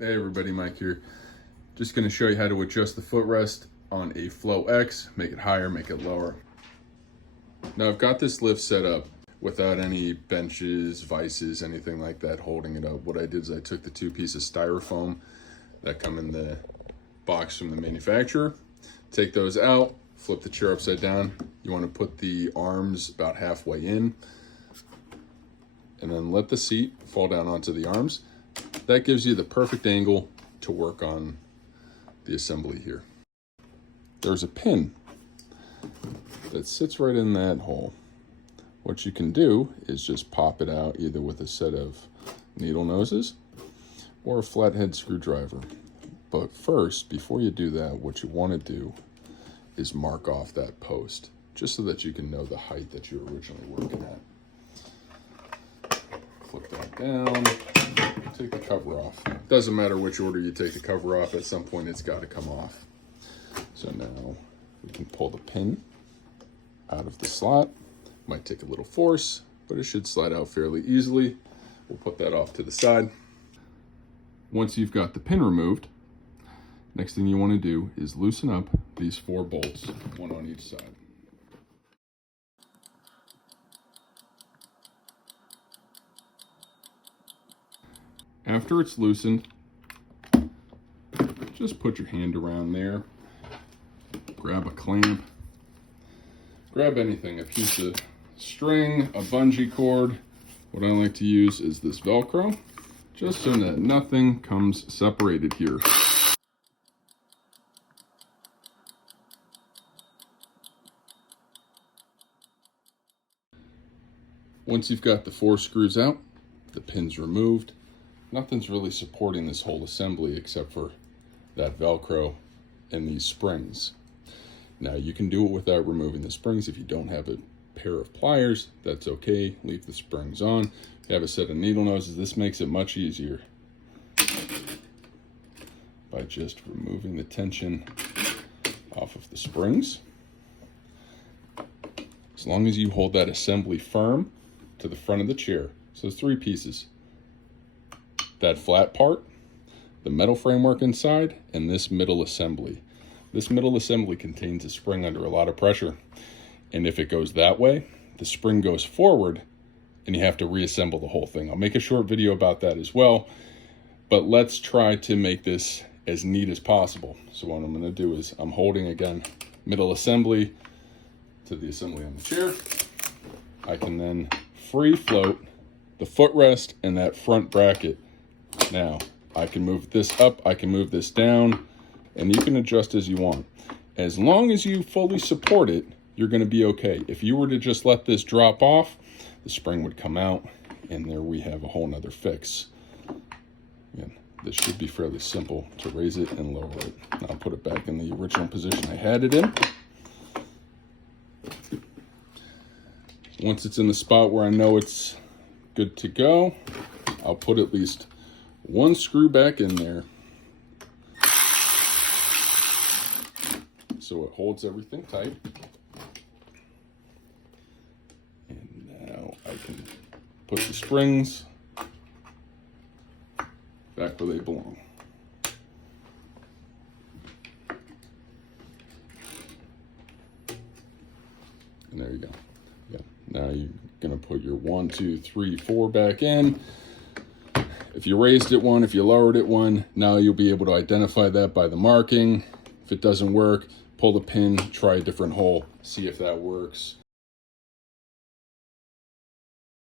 Hey everybody, Mike here. Just going to show you how to adjust the footrest on a Flow X, make it higher, make it lower. Now I've got this lift set up without any benches, vices, anything like that holding it up. What I did is I took the two pieces of styrofoam that come in the box from the manufacturer, take those out, flip the chair upside down. You want to put the arms about halfway in and then let the seat fall down onto the arms. That gives you the perfect angle to work on the assembly here. There's a pin that sits right in that hole. What you can do is just pop it out either with a set of needle noses or a flathead screwdriver. But first, before you do that, what you want to do is mark off that post, just so that you can know the height that you're originally working at. Flip that down. Take the cover off. Doesn't matter which order you take the cover off, at some point it's got to come off. So now we can pull the pin out of the slot. Might take a little force, but it should slide out fairly easily. We'll put that off to the side. Once you've got the pin removed, next thing you want to do is loosen up these 4 bolts, one on each side. After it's loosened, just put your hand around there, grab a clamp, grab anything, a piece of string, a bungee cord. What I like to use is this Velcro, just so that nothing comes separated here. Once you've got the 4 screws out, the pin's removed, nothing's really supporting this whole assembly except for that Velcro and these springs. Now you can do it without removing the springs. If you don't have a pair of pliers, that's okay. Leave the springs on. If you have a set of needle noses, this makes it much easier by just removing the tension off of the springs. As long as you hold that assembly firm to the front of the chair. So there's 3 pieces. That flat part, the metal framework inside, and this middle assembly. This middle assembly contains a spring under a lot of pressure. And if it goes that way, the spring goes forward and you have to reassemble the whole thing. I'll make a short video about that as well, but let's try to make this as neat as possible. So what I'm gonna do is I'm holding, again, middle assembly to the assembly on the chair. I can then free float the footrest and that front bracket. Now, I can move this up, I can move this down, and you can adjust as you want. As long as you fully support it, you're gonna be okay. If you were to just let this drop off, the spring would come out, and there we have a whole nother fix. Again, this should be fairly simple to raise it and lower it. I'll put it back in the original position I had it in. Once it's in the spot where I know it's good to go, I'll put at least 1 screw back in there so it holds everything tight. And now I can put the springs back where they belong. And there you go. Yeah. Now you're gonna put your 1, 2, 3, 4 back in. If you raised it 1, if you lowered it 1, now you'll be able to identify that by the marking. If it doesn't work, pull the pin, try a different hole, see if that works.